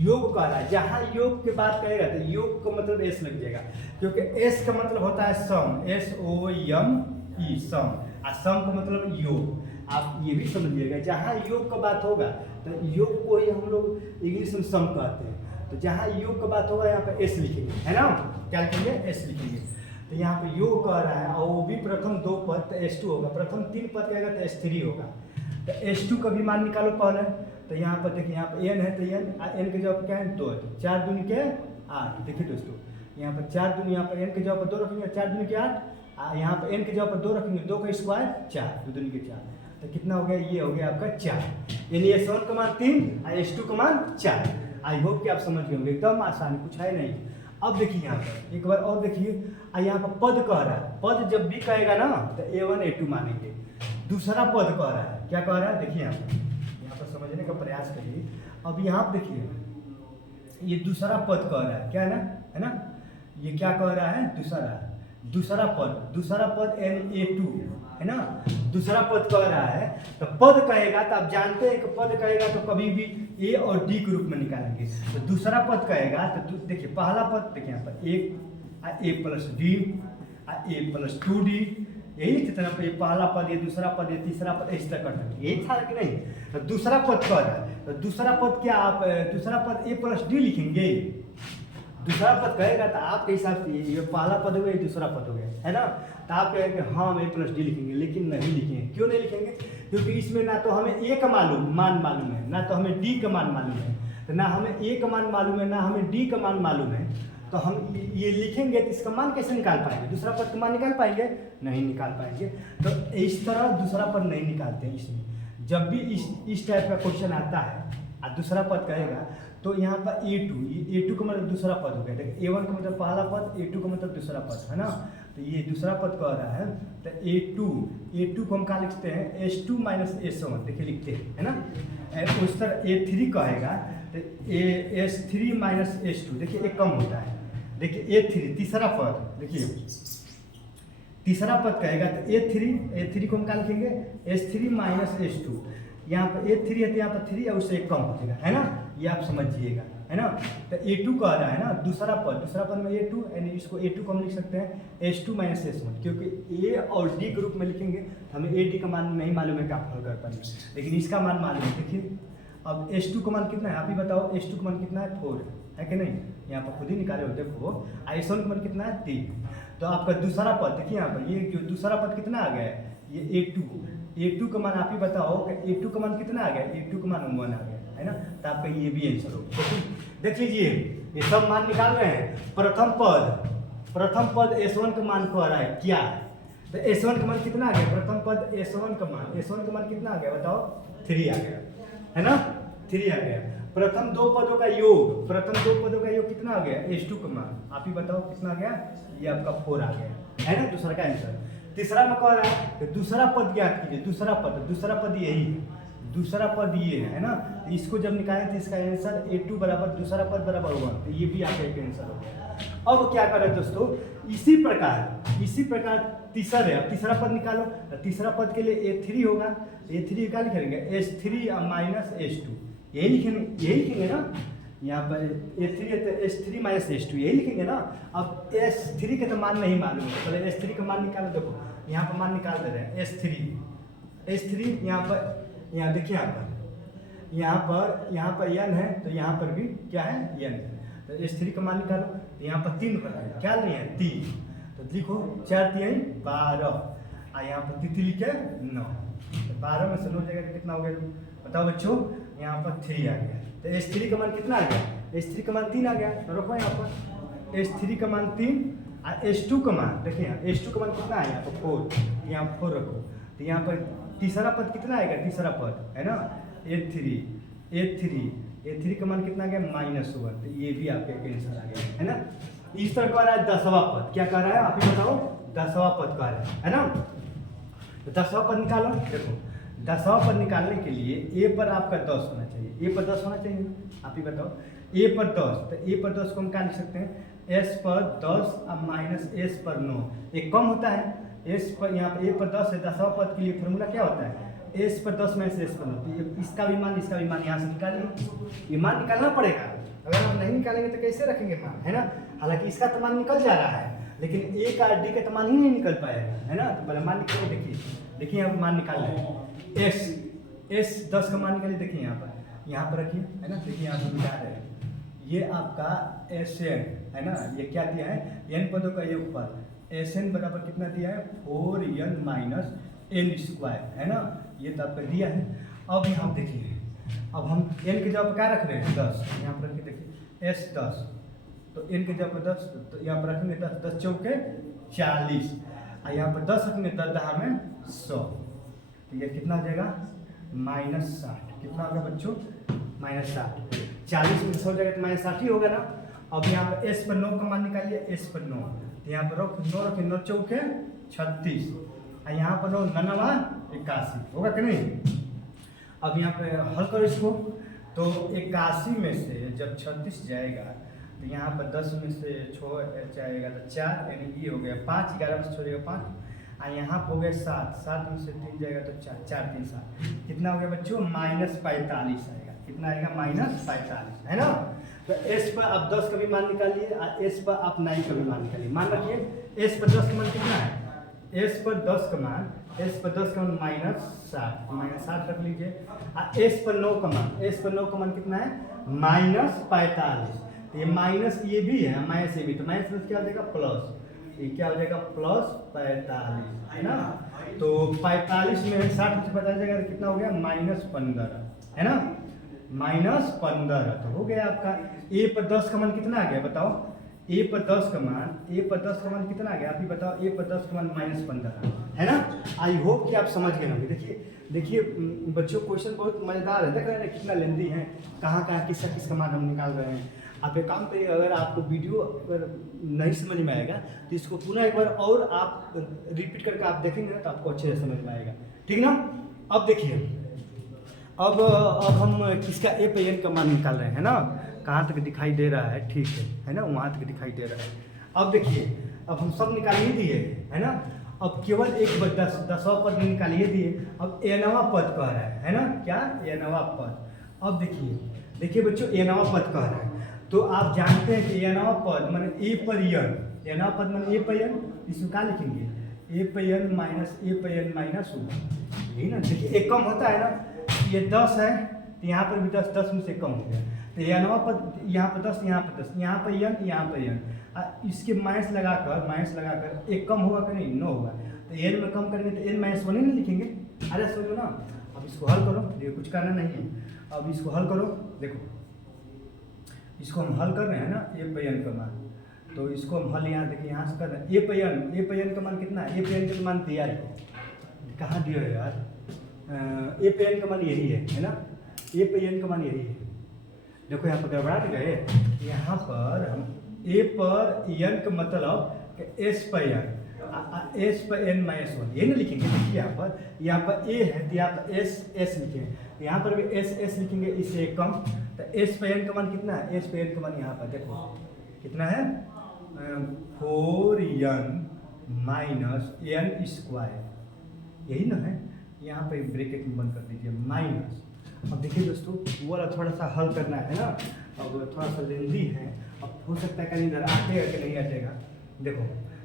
योग कह रहा है। जहाँ योग के बात कहेगा तो योग का मतलब S लग जाएगा, क्योंकि S का मतलब होता है सम, SOME सम, और सम का मतलब योग। आप ये भी समझिएगा, जहाँ योग का बात होगा तो योग को ही हम लोग इंग्लिश में सम कहते हैं, तो जहाँ योग का बात होगा यहाँ पे S लिखेंगे, है ना, क्या लिखेंगे S लिखेंगे। तो यहाँ पे योग कह रहा है और वो भी प्रथम दो पद तो S2 होगा, प्रथम 3 पद कहेगा तो S3 होगा। तो S2 का भी मान निकालो पहले, तो यहाँ पर देखिए, यहाँ पर n है तो n के जवाब क्या है 2 है, तो 4 दूनी के 8। देखिए दोस्तों, यहाँ पर 4 दूनी, यहाँ पर n के जवाब पर 2 रखेंगे, 4 दूनी के 8, यहाँ पर n के जवाब पर 2 रखेंगे, 2 का स्क्वायर 4, 2 दूनी के 4, तो कितना हो गया, ये हो गया आपका 4। यानी S1 का मान 3 और S2 का मान 4। आई होप कि आप समझ गए होंगे, एकदम आसान, कुछ है नहीं। अब देखिए यहाँ पर एक बार और देखिए, यहाँ पर पद कह रहा है, पद जब भी कहेगा ना तो A1 A2 मानेंगे। दूसरा पद कह रहा है, क्या कह रहा है देखिए यहाँ पर समझने का प्रयास करिए। अब यहाँ पर देखिए, ये दूसरा पद कह रहा है, क्या है ना, ये क्या कह रहा है, दूसरा पद A2 है ना, दूसरा पद कह रहा है। तो पद कहेगा तो आप जानते हैं कि पद कहेगा तो कभी भी A और D के रूप में निकालेंगे। तो दूसरा पद कहेगा तो देखिए, पहला पद देखिए यहाँ पर A plus D, A plus 2D, यही जितना पे पहला पद, ये दूसरा पद, ये तीसरा पद, इस तरह करते, यही था कि नहीं। तो दूसरा पद कह रहा है, तो दूसरा पद क्या आप दूसरा पद A प्लस D लिखेंगे। दूसरा पद कहेगा तो आपके हिसाब से ये पहला पद हो गया, दूसरा पद हो गया, है ना, तो आप कहेंगे हाँ हम A प्लस D लिखेंगे, लेकिन नहीं लिखेंगे। क्यों नहीं लिखेंगे, क्योंकि इसमें ना तो हमें A का मान मालूम है, ना तो हमें D का मान मालूम है। तो ना हमें A का मान मालूम है, ना हमें D का मान मालूम है, तो हम ये लिखेंगे तो इसका मान कैसे निकाल पाएंगे, दूसरा पद का मान निकाल पाएंगे, नहीं निकाल पाएंगे। तो इस तरह दूसरा पद नहीं निकालते हैं। इसमें जब भी इस टाइप का क्वेश्चन आता है और दूसरा पद कहेगा तो यहाँ पर A2 का मतलब दूसरा पद हो गया। देखिए A1 का मतलब पहला पद, A2 का मतलब दूसरा पद, है ना। तो ये दूसरा पद कह रहा है, तो A2 को हम क्या लिखते हैं, S2 माइनस S1, देखिए लिखते हैं, है ना। उस तरह A3 कहेगा तो S3 माइनस S2, देखिए एक कम होता है। देखिए A3 तीसरा पद, देखिए तीसरा पद कहेगा तो A3 को हम क्या लिखेंगे, S3 माइनस S2। यहाँ पर A3 है तो यहाँ पर 3 है, उससे एक कम हो जाएगा, है ना, ये आप समझिएगा, है ना। तो A2 कह रहा है ना, दूसरा पद में A2, यानी इसको A2 को हम लिख सकते हैं S2 माइनस S1, क्योंकि A और D के रूप में लिखेंगे तो हमें AD का मान नहीं मालूम है कि आप हल कर पाएंगे, लेकिन इसका मान मालूम है। देखिए अब S2 का मान कितना है, आप ही बताओ, S2 का मान कितना है, 4 है कि नहीं, यहाँ पर खुद ही निकाले होते 4। S1 का मान कितना है, 3। तो आपका दूसरा पद देखिए यहाँ पर, ये जो दूसरा पद कितना आ गया है, ये A2 का मान आप ही बताओ कि A2 का मान कितना आ गया, A2 का मान 1 आ गया, है ना। तो आपका ये भी आंसर होगा। देख लीजिए, ये सब मान निकाल रहे हैं। प्रथम पद S1 का मान कह रहा है क्या है, तो S1 का मान कितना आ गया, प्रथम पद S1 का मान कितना आ गया बताओ, 3 आ गया, है ना, 3 आ गया। प्रथम दो पदों का योग कितना आ गया, S2 का मान आप ही बताओ कितना आ गया, ये आपका 4 आ गया, है ना, दूसरा का आंसर। तीसरा में कह रहा है कि दूसरा पद ज्ञात कीजिए, दूसरा पद यही है, दूसरा पद ये है ना। तो इसको जब निकालें तो इसका आंसर A2 बराबर दूसरा पद बराबर 1, तो ये भी आपका एक आंसर हो गया। अब क्या करें दोस्तों, इसी प्रकार तीसरा है, अब तीसरा पद निकालो। तीसरा पद के लिए A3 होगा, A3 क्या लिखेंगे, S3 माइनस S2, यही लिखेंगे ना। यहाँ पर S3 है तो S3 माइनस S2 यही लिखेंगे ना। अब S3 के तो मान नहीं मालूम है, पहले S3 का मान निकालो। देखो यहाँ पर मान निकाल दे रहे हैं, S3 यहाँ देखिए, यहाँ पर n है तो यहाँ पर भी क्या है, n है। तो S3 का मान निकालो, तो यहाँ पर 3 है, क्या नहीं है 3, तो लिखो 4 3 12, और यहाँ पर 3 लिखे 9, तो 12 में से 9 जगह कितना हो गया बताओ बच्चों, यहाँ पर 3 आ गया। तो S3 का मान कितना आ गया, S3 का मान 3 आ गया, तो रखो यहाँ पर S3 का मान 3, और S2 का मान देखिए, यहाँ S2 का मान कितना है, यहाँ पर 4, यहाँ 4 रखो। तो यहाँ पर तीसरा पद कितना आएगा, तीसरा पद है ना ए3 का मान कितना आ गया -1, तो ये भी आपके आंसर आ गया है ना। इस तरह कह रहा है 10वां पद, क्या कह रहा है आप ही बताओ, 10वां पद कह रहा है ना। तो 10वां पद निकालो, देखो 10वां पद निकालने के लिए ए पर आपका 10 होना चाहिए, ए पर 10 होना चाहिए, आप ही बताओ ए पर 10, तो ए पर 10 को हम क्या लिख सकते हैं एस पर 10 अब माइनस एस पर 9, एक कम होता है एस पर, यहाँ पर ए पर 10 है, 10वां पद के लिए फॉर्मूला क्या होता है एस पर 10 माइनस एस पर 9, तो इसका भी मान यहाँ से निकालिए, ये मान निकालना पड़ेगा, अगर आप नहीं निकालेंगे तो कैसे रखेंगे मान, है ना। हालांकि इसका तो मान निकल जा रहा है, लेकिन ए का डी का तो मान ही नहीं निकल पाएगा, है ना। तो पहले मान निकालो, देखिए यहाँ पर मान निकाल रहे हैं एस 10 का मान निकालिए, देखिए यहाँ पर रखिए, है ना। देखिए यहाँ पर क्या है, ये आपका एस एन है ना, ये क्या दिया है एन पदों का योगफल, एस एन बराबर कितना दिया है 4n माइनस एन स्क्वायर, है ना, ये तो आपका दिया है। अब यहाँ देखिए, अब हम एन के जगह पर क्या रख रहे हैं 10, यहाँ पर रखिए, देखिए एस 10, तो एन के जगह पर 10, तो यहाँ पर रखेंगे 10, 10 चौके 40, और यहाँ पर 10 रखेंगे 10 10 में 100, तो ये कितना आ जाएगा -60, कितना होगा बच्चों -60, 40 में 100 जाएगा तो -60 ही होगा ना। अब यहाँ पर एस पर 9 का मान निकालिए, एस पर 9, तो यहाँ पर 9 रखें, 9 चौके 36, और यहाँ पर 9 9 81 होगा कि नहीं। अब यहाँ पे हल करो इसको, तो 81 में से जब 36 जाएगा तो यहाँ पर 10 में से 6 जाएगा तो 4, यानी ये हो गया 5, 11 में से छोड़ेगा 5, और यहाँ पर हो गया 7, 7 में से 3 जाएगा तो 4, 4 3 7, कितना हो गया बच्चों -45 आएगा, कितना आएगा -45, है ना। तो एस पर आप 10 का भी मान निकालिए, और एस पर आप 9 का भी मान निकालिए। मान रखिए एस पर 10 का मान कितना है, एस पर 10 का मान -60 रख लीजिए, और एस पर 9 का मान कितना है -45, तो ये माइनस ये भी है माइनस ये भी, तो माइनस में क्या हो जाएगा प्लस, ये क्या हो जाएगा +45, है ना। तो 45 में 60 से बता जाएगा तो कितना हो गया -15, है ना, -15, तो हो गया आपका। ए पर 10 का मान कितना आ गया बताओ, ए पर 10 का मान कितना आ गया आप ही बताओ, ए पर 10 का मान -15, है ना। आई होप कि आप समझ गए होंगे। देखिए बच्चों क्वेश्चन बहुत मज़ेदार है, देख रहे हैं कितना लेंदी है, कहाँ किसका मान हम निकाल रहे हैं। आप एक काम करिए, अगर आपको वीडियो अगर नहीं समझ में आएगा तो इसको पुनः एक बार और आप रिपीट करके आप देखेंगे ना तो आपको अच्छे से समझ में आएगा, ठीक ना। अब देखिए, अब हम किसका ए पे एन का मान निकाल रहे हैं ना, कहाँ तक दिखाई दे रहा है, ठीक है ना, वहाँ तक दिखाई दे रहा है। अब देखिए, अब हम सब निकाल ही दिए, है ना, अब केवल एक 10वां पद निकालिए दिए, अब एनवां पद कह रहा है ना, क्या एनवां पद। अब देखिए बच्चों एनवां पद कह रहा है, तो आप जानते हैं कि एनवां पद माने ए पर एन, एनवां पद माने ए पर एन, इसको क्या लिखेंगे ए पर एन माइनस ए पर एन माइनस 1, यही ना। देखिए एक कम होता है ना, ये 10 है तो यहाँ पर भी 10 में से कम हो गया, तो एनवां पद यहाँ पर 10, यहाँ पर 10, यहाँ पर एन, यहाँ पर एन, इसके माइनस लगाकर एक कम होगा कि नहीं 9 होगा, तो एन में कम करेंगे तो एन -1 ही नहीं लिखेंगे। अरे समझो ना, अब इसको हल करो, देखो कुछ करना नहीं है, अब इसको हल करो, देखो इसको हम हल कर रहे हैं ना ए पे एन का मान, तो इसको हम हल यहाँ देखिए यहाँ से कर रहे हैं ए पे एन का मान कितना है, ए पे एन का मान दिया है, कहाँ दिया है यार, ए पे एन का मान यही है ना, ए पे एन का मान यही है। देखो यहाँ पर गड़बड़ा गए, यहाँ पर हम ए पर एन का मतलब एस पर एन -1 ये नहीं लिखेंगे। देखिए यहाँ पर ए है तो यहाँ पर एस लिखेंगे, यहाँ पर भी एस लिखेंगे, इससे एक कम, तो एस पे एन का मान कितना है, एस पे एन का मान यहाँ पर देखो कितना है 4n माइनस एन स्क्वायर, यही ना है, यहाँ पे ब्रैकेट में बंद कर दीजिए माइनस। अब देखिए दोस्तों वो वाला थोड़ा सा हल करना है ना, अब थोड़ा सा लेंदी है, अब हो सकता है कहीं इधर आटेगा कि नहीं आटेगा। देखो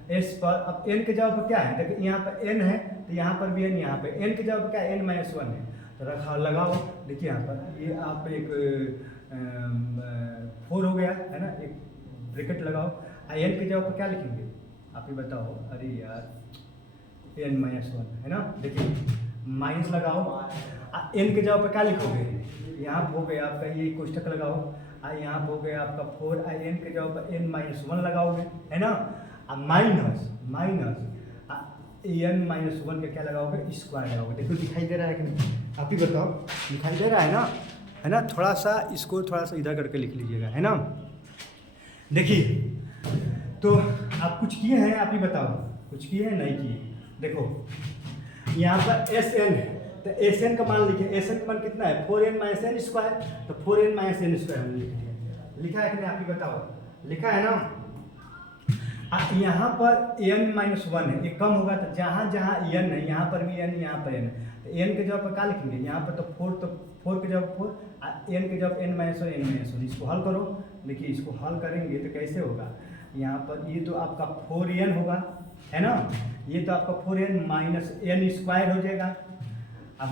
एस पर अब एन के जगह पर क्या है, देखिए यहाँ पर एन है तो यहाँ पर भी एन, यहाँ पे एन के जगह पर क्या है n-1 है, तो रखा लगाओ। देखिए यहाँ पर ये आप एक 4 हो गया है ना, एक ब्रैकेट लगाओ, एन के जगह पर क्या लिखेंगे आप ही बताओ, अरे यार n-1 है ना। देखिए माइनस लगाओ, एन के जगह पर क्या लिखोगे, यहाँ पर हो गया आपका ये कोष्टक लगाओ, यहाँ पर हो गया आपका 4, एन के जगह पर n-1 लगाओगे, है ना। माइनस n-1 का क्या लगाओगे, स्क्वायर लगाओगे। देखो दिखाई दे रहा है कि नहीं, आप ही बताओ, दिखाई दे रहा है ना, है ना। थोड़ा सा इसको थोड़ा सा इधर करके लिख लीजिएगा, है ना। देखिए तो आप कुछ किए हैं, आप ही बताओ, कुछ किए हैं नहीं किए। देखो यहाँ पर एस एन है, तो एस एन का मान लिखिए। एस एन का मान कितना है, 4n माइनस एन स्क्वायर, तो 4n माइनस एन स्क्वायर हमने लिख दिया। लिखा है कि नहीं, आप ही बताओ, लिखा है ना। यहाँ पर n-1 है, ये कम होगा, तो जहाँ जहाँ n है यहाँ पर भी n, यहाँ पर n है, तो n के जगह पर क्या लिखेंगे, यहाँ पर तो 4 के जगह 4, n के जगह n-1 इसको हल करो। देखिए इसको हल करेंगे तो कैसे होगा, यहाँ पर ये तो आपका 4n होगा, है ना, ये तो आपका 4n माइनस n स्क्वायर हो जाएगा। अब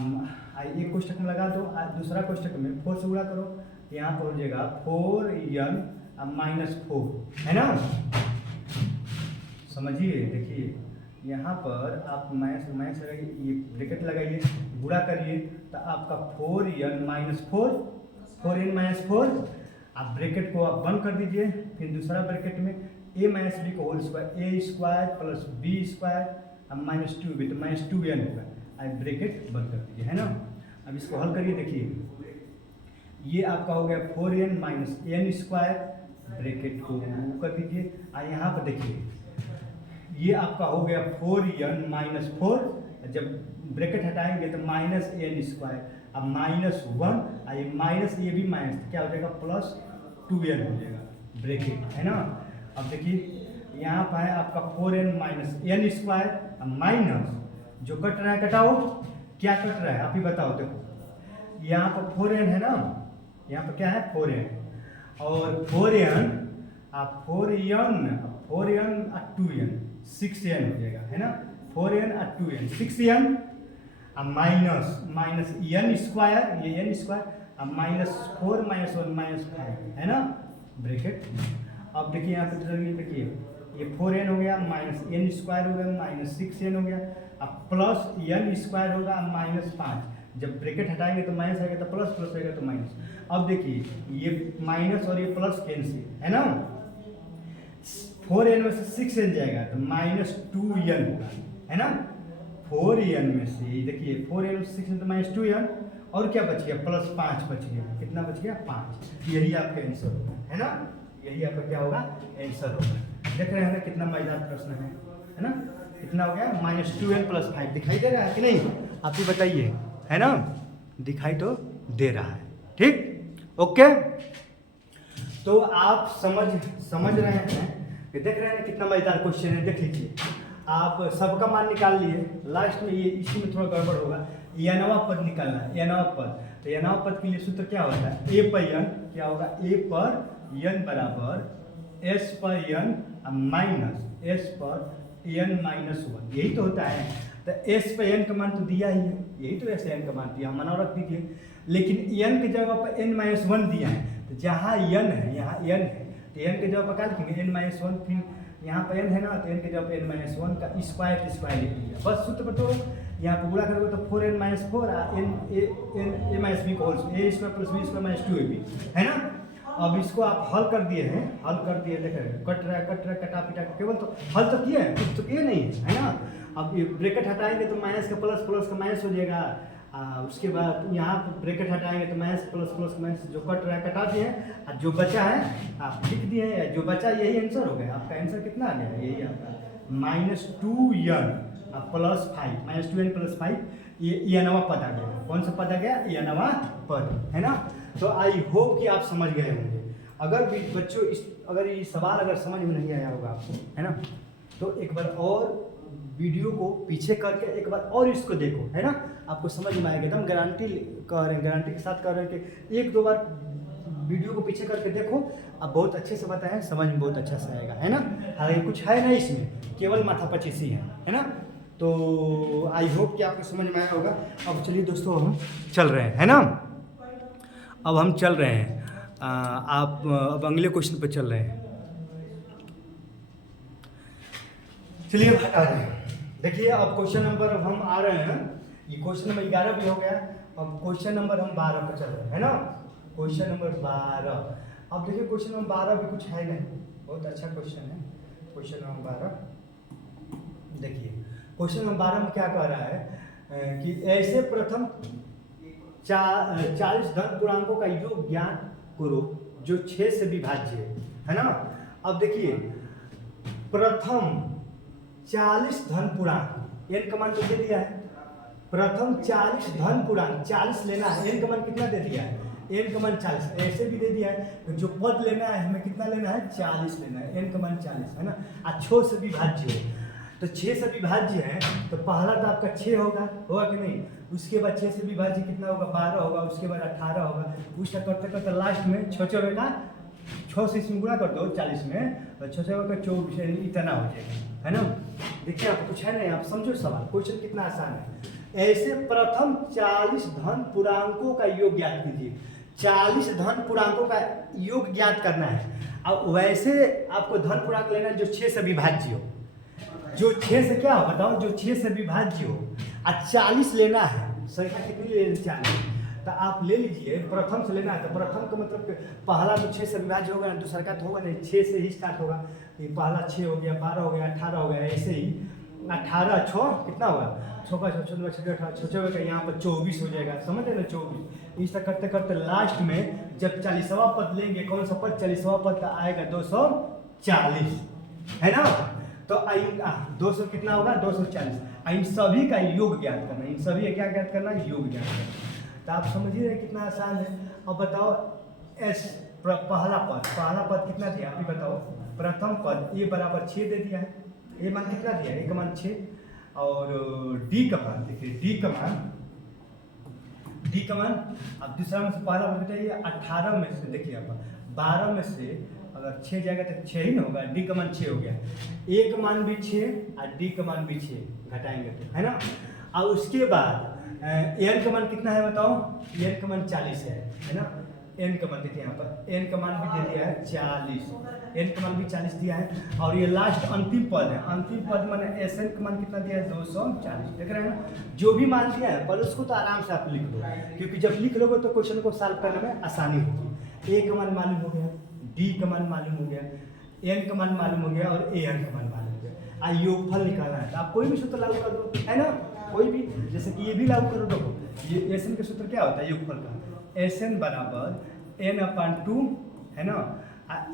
एक कोष्टक में लगा दो, दूसरा कोष्टक में 4 से गुणा करो, यहाँ पर हो जाएगा 4n माइनस 4, है ना। समझिए, देखिए यहाँ पर आप माइनस लगाइए, ये ब्रैकेट लगाइए, गुणा करिए, तो आपका 4n माइनस 4, 4n माइनस 4, आप ब्रैकेट को आप बंद कर दीजिए। फिर दूसरा ब्रैकेट में a माइनस बी का whole square, a square plus b square, अब माइनस 2b, तो माइनस 2n होगा। अब ब्रैकेट बंद कर दीजिए, है ना। अब इसको हल करिए, देखिए ये आपका हो गया 4n minus n square, bracket को कर दीजिए। यहाँ पर देखिए ये आपका हो गया 4n माइनस 4, जब ब्रैकेट हटाएंगे तो माइनस n स्क्वायर, अब माइनस 1, ये माइनस, ये भी माइनस, क्या हो जाएगा प्लस 2n हो जाएगा, ब्रैकेट, है ना। अब देखिए यहाँ पर है आपका 4n minus n square, minus जो कट रहा है कटाओ, क्या कट रहा है आप ही बताओ। देखो यहाँ पर 4n है ना, यहाँ पर क्या है 4n, और 4n आप 4n 2n 6n हो जाएगा, है ना। 4n 2n 6n, अब माइनस n स्क्वायर, ये n स्क्वायर, अब माइनस 4 माइनस 1 माइनस 5, है ना, ब्रैकेट। अब देखिए यहाँ पे देखिए ये 4n हो गया, माइनस n स्क्वायर हो गया, माइनस 6n हो गया, अब प्लस n स्क्वायर होगा माइनस 5, जब ब्रैकेट हटाएंगे तो माइनस आएगा, तो प्लस प्लस आएगा तो माइनस। अब देखिए ये माइनस और ये प्लस कैंसिल, है ना, 4n में से 6n जाएगा तो माइनस 2n होगा, है ना। 4n में से देखिए 4n में से 6n तो माइनस 2n, और क्या बच गया, प्लस 5 बच गया, कितना बच गया 5। यही आपका आंसर होगा, है ना, यही आपका क्या होगा, आंसर होगा। देख रहे हैं ना कितना मजेदार प्रश्न है ना। कितना हो गया, माइनस 2n प्लस 5, दिखाई दे रहा है कि नहीं, आप ही बताइए, है ना, दिखाई तो दे रहा है, ठीक, ओके। तो आप समझ रहे हैं, देख रहे हैं कितना मजेदार क्वेश्चन है। देख लीजिए, आप सबका मान निकाल लिए, लास्ट में ये इसी में थोड़ा गड़बड़ होगा, n वां पद निकालना है, n वां पद। तो n वां पद के लिए सूत्र क्या होता है, a पर n क्या होगा, a पर n बराबर s पर n माइनस s पर n माइनस 1, यही तो होता है। तो s पर n का मान तो दिया ही है, यही तो s n का मान दिया, मना रख दीजिए। लेकिन n की जगह पर n माइनस 1 दिया है, तो जहाँ n है यहाँ n है, तो n के जगह पर क्या लिखेंगे, n-1, फिर यहाँ पर n है ना, तो n के जगह पर n-1 का स्क्वायर लिख दिया, बस सूत्र तो यहाँ पर गुणा करोगे तो 4n minus 4 a minus b का whole a square plus b square minus 2ab, है ना। अब इसको आप हल कर दिए हैं, हल कर दिए, देख रहे हैं कट रहा है कटा पिटा केवल, तो हल तो किए हैं, कुछ तो किए नहीं है ना। अब ये ब्रैकेट हटाएंगे तो माइनस का प्लस, प्लस का माइनस हो जाएगा, उसके बाद यहाँ ब्रैकेट हटाएंगे तो माइनस प्लस प्लस माइनस, जो कट रहा है कटा दिए हैं, और जो बचा है आप लिख दिए हैं, जो बचा यही आंसर हो गया। आपका आंसर कितना आ गया, यही आपका minus 2n plus 5, minus 2n plus 5, ये नवा पद आ गया। कौन सा पद आ गया, ये नवा पद, है ना। तो आई होप कि आप समझ गए होंगे। अगर भी बच्चों अगर ये सवाल अगर समझ में नहीं आया होगा आपको, है ना, तो एक बार और वीडियो को पीछे करके एक बार और इसको देखो, है ना, आपको समझ में आएगा। एकदम गारंटी कह रहे हैं, गारंटी के साथ कह रहे हैं कि 1-2 बार वीडियो को पीछे करके देखो, आप बहुत अच्छे से बताएं, समझ में बहुत अच्छा से आएगा, है ना। हालांकि कुछ है नहीं इसमें, केवल माथापच्ची है ना। तो आई होप कि आपको समझ में आया होगा। अब चलिए दोस्तों हम चल रहे हैं, है ना, अब हम चल रहे हैं, आप अब अगले क्वेश्चन पर चल रहे हैं। चलिए आ रहे हैं, देखिए अब क्वेश्चन नंबर हम आ रहे हैं, ये क्वेश्चन नंबर 11 भी हो गया, अब क्वेश्चन नंबर हम 12 पर चल रहे हैं, है ना, क्वेश्चन नंबर 12। अब देखिए क्वेश्चन नंबर 12 भी कुछ है नहीं, बहुत अच्छा क्वेश्चन है क्वेश्चन नंबर 12। देखिए क्वेश्चन नंबर 12 में क्या कह रहा है कि ऐसे प्रथम 40 धन पूर्णांकों का योग ज्ञात करो जो 6 से विभाज्य है ना। अब देखिए प्रथम 40 धन पूर्णांक, एन का मान तो दे दिया है, प्रथम 40 धन पूर्णांक 40 लेना है, एन का मान कितना दे दिया है, एन का मान 40, ऐसे भी दे दिया है, तो जो पद लेना है हमें कितना लेना है, 40 लेना है, एन का मान 40 है ना। आज 6 से विभाज्य है, तो 6 से विभाज्य है तो पहला तो आपका 6 होगा कि नहीं, उसके बाद 6 से विभाज्य कितना होगा, 12 होगा, उसके बाद 18 होगा, उसका करते करते लास्ट में 6 बेटा 6 से इसमें गुणा कर दो 40 में, और 6 का 24 इतना हो जाएगा है ना। देखिए आप कुछ है नहीं, आप समझो सवाल, क्वेश्चन कितना आसान है। ऐसे प्रथम 40 धन पूर्णांकों का योग ज्ञात कीजिए, 40 धन पूर्णांकों का योग ज्ञात करना है। अब वैसे आपको धन पूर्णांक लेना है जो 6 से विभाज्य हो, जो 6 से क्या हो बताओ, जो 6 से विभाज्य हो, और 40 लेना है, संख्या कितनी लेनी चाहिए, तो आप ले लीजिए प्रथम से लेना है, तो प्रथम का मतलब पहला तो 6 से विभाज्य होगा ना, दूसरा का तो होगा नहीं, 6 से ही स्टार्ट होगा, ये पहला 6 हो गया, 12 हो गया, 18 हो गया, ऐसे ही 18 6 कितना होगा, 6 का 6 18 का यहाँ पर 24 हो जाएगा, समझ रहे ना 24। इस तरह करते करते लास्ट में जब 40वां पद लेंगे, कौन सा पद, 40वां पद का आएगा 240 है ना। तो 200 कितना होगा, 240। इन सभी का योग ज्ञात करना, इन सभी का क्या ज्ञात करना, योग ज्ञात करना। तो आप समझिए कितना आसान है। अब बताओ एस पहला पद कितना दिया, आप ही बताओ। प्रथम पद ए बराबर 6 दे दिया है, ए मान कितना दिया है, ए का मान 6, और डी का मान देखिए, डी का मान अब दूसरा में से पहला पद बताइए, 18 में से देखिए आप 12 में से अगर 6 जाएगा तो 6 ही ना होगा, डी का मान 6 हो गया, ए का मान भी 6 और डी का मान भी 6 घटाएंगे तो है ना। और उसके बाद एन का मान कितना है बताओ, एन का मान 40 है ना। एन का मान देखिए यहाँ पर, एन का मान भी दे दिया है 40, एन का मान भी 40 दिया है, और ये लास्ट अंतिम पद है, अंतिम पद माने एस एन का मान कितना दिया है, 240, देख रहे हैं ना। जो भी मान दिया है पर उसको तो आराम से आप लिख लो, क्योंकि जब लिख लोगे तो क्वेश्चन को सॉल्व करने में आसानी होगी। ए का मान मालूम हो गया, डी का मान मालूम हो गया, एन का मान मालूम हो गया, और ए एन का मान मालूम हो गया। योगफल निकालना है तो आप कोई भी सूत्र लागू कर दो, है ना, कोई भी, जैसे कि ये भी लागू करो। देखो ये एस एन का सूत्र क्या होता है योगफल का, एस एन बराबर एन अपान 2 है ना,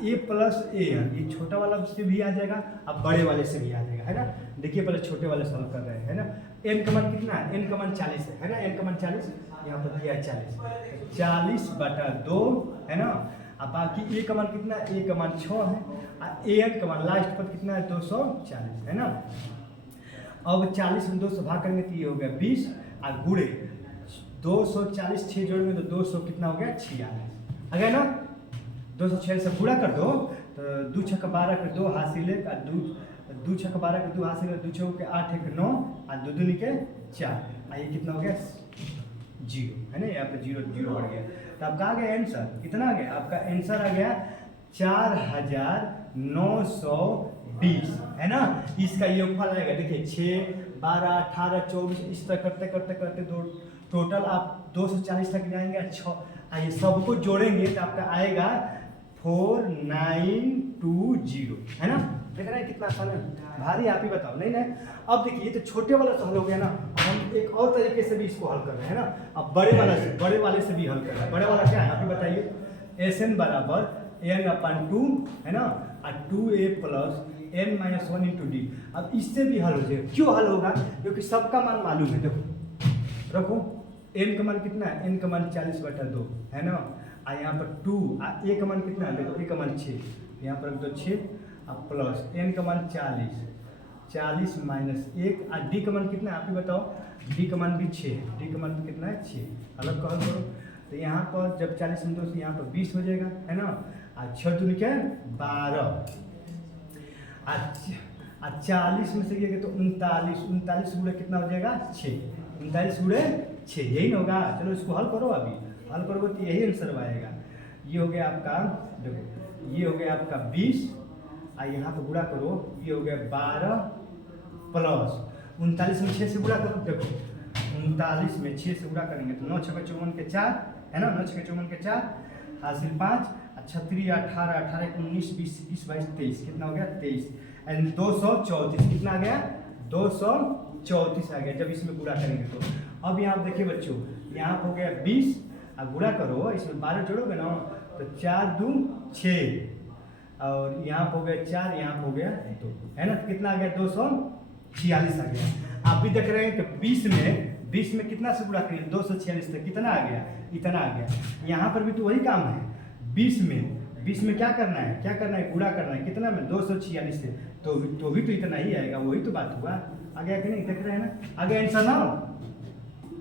ए प्लस ए एन, ये छोटा वाला से भी आ जाएगा, अब बड़े वाले से भी आ जाएगा, है ना। देखिए पहले छोटे वाले सॉल्व कर रहे हैं ना। एन का मान कितना है, एन का मान 40 है ना, एन का मान 40 यहाँ पर दिया है 40/2 है ना। अब बाकी ए का मान कितना है, ए का मान 6 है, और ए एन का मान लास्ट पर कितना है 240 है ना। अब 40 में 2 से भाग करेंगे तो ये हो गया 20, और गुड़े 240 6 जोड़ेंगे तो 200 कितना हो गया 46 आ गया ना। 206 से पूरा कर दो तो 2 6 12 के 2 हासिल है, 2 6 12 के 2 हासिल है, 2 6 के 8 1 9 और 2 2 के 4, ये कितना हो गया 0 है ना, यहाँ पे 0 0 बढ़ गया। तो आपका आ गया आंसर, कितना आ गया आपका आंसर आ गया 4920 है ना। इसका योगफल आएगा देखिए 6 12 18 24, इस तरह करते करते करते दो टोटल आप 240 तक जाएंगे। ये सबको जोड़ेंगे तो आपका आएगा 4920 है ना। देख रहे हैं कितना आसान है, भारी आप ही बताओ नहीं ना। अब देखिए तो छोटे वाला तो हल हो गया ना, हम एक और तरीके से भी इसको हल कर रहे हैं ना। अब बड़े वाले से भी हल कर रहे हैं। बड़े वाला क्या है आप ही बताइए, एस एन बराबर एन अपान 2 है ना, और 2a plus n minus 1 into D. अब इससे भी हल हो जाएगा, क्यों हल होगा, क्योंकि सबका मान मालूम है। देखो रखो n का मान कितना है, n का मान 40/2 है ना, और यहाँ पर 2 a का मान कितना है, देखो a का मान 6, यहाँ पर तो 6 और प्लस n का मान 40 माइनस 1, और d का मान कितना है आप ही बताओ, d का मान भी 6, d का मान भी कितना है 6, अलग का हल करो तो यहाँ पर जब 40 में 2 से यहाँ पर 20 हो जाएगा है ना, और 6 दूनी क्या 12, और 40 में से ये तो 39 गुणे कितना हो जाएगा 6, 39 गुणे 6 यही ना होगा। चलो इसको हल करो, अभी हल करोगे तो यही आंसर आएगा। ये हो गया आपका, देखो ये हो गया आपका 20, और यहाँ पर गुणा करो, ये हो गया 12 प्लस 39 में 6 से गुणा करो। देखो 39 में 6 से गुणा करेंगे तो 9 6 54 के 4 है ना, 9 6 54 के 4 हासिल 5, 36 18 18 19 20 21 22 23 कितना हो गया 23, एंड 234 कितना आ गया 234 34 आ गया जब इसमें गुणा करेंगे तो। अब यहाँ पे देखिए बच्चों, यहाँ हो गया 20 और गुणा करो, इसमें 12 जोड़ोगे ना तो 4 दूँ 6 और यहाँ हो गया 4, यहाँ हो गया 2, है ना। कितना आ गया 246 आ गया। आप भी देख रहे हैं कि 20 में कितना से गुणा करिए 246 तक कितना आ गया, इतना आ गया। यहाँ पर भी तो वही काम है, 20 में क्या करना है गुणा करना है, कितना में 246 से, तो भी तो इतना ही आएगा, वही तो बात हुआ। आ गया कि नहीं, देख रहे हैं ना, आ गया आंसर ना,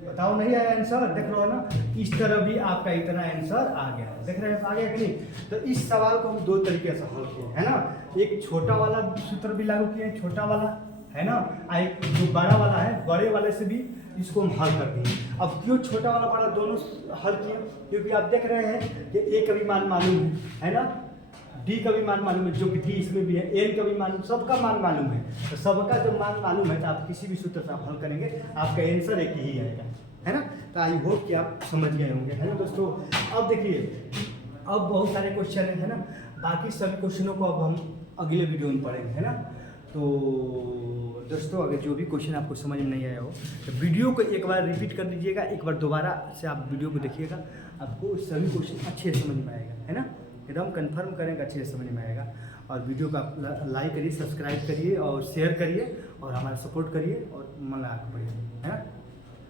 बताओ नहीं आया आंसर, देख रहे हो ना। इस तरह भी आपका इतना आंसर आ गया, देख रहे हैं आ गया कि नहीं। तो इस सवाल को हम दो तरीके से हल किए है ना, एक छोटा वाला सूत्र भी लागू किए, छोटा वाला है ना, एक जो बड़ा वाला है, बड़े वाले से भी इसको हम हल कर दिए। अब क्यों छोटा वाला बड़ा दोनों हल किए, क्योंकि आप देख रहे हैं कि ए का भी मान मालूम है ना, डी का भी मान मालूम है, जो कि डी इसमें भी है, एन का भी मान, सबका मान मालूम है। तो सबका जब मान मालूम है तो आप किसी भी सूत्र से आप हल करेंगे, आपका आंसर एक ही आएगा, है ना। तो आई होप कि आप समझ गए होंगे, है ना दोस्तों। अब देखिए, अब बहुत सारे क्वेश्चन है ना, बाकी सभी क्वेश्चनों को अब हम अगले वीडियो में पढ़ेंगे, है ना। तो दोस्तों, अगर जो भी क्वेश्चन आपको समझ में नहीं आया हो तो वीडियो को एक बार रिपीट कर दीजिएगा, एक बार दोबारा से आप वीडियो को देखिएगा, आपको सभी क्वेश्चन अच्छे से समझ में आएगा, है ना। एकदम कंफर्म करेंगे, अच्छे से समझ में आएगा। और वीडियो को आप लाइक करिए, सब्सक्राइब करिए और शेयर करिए और हमारा सपोर्ट करिए और मंगा के पढ़िए, है ना।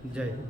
जय हिंद।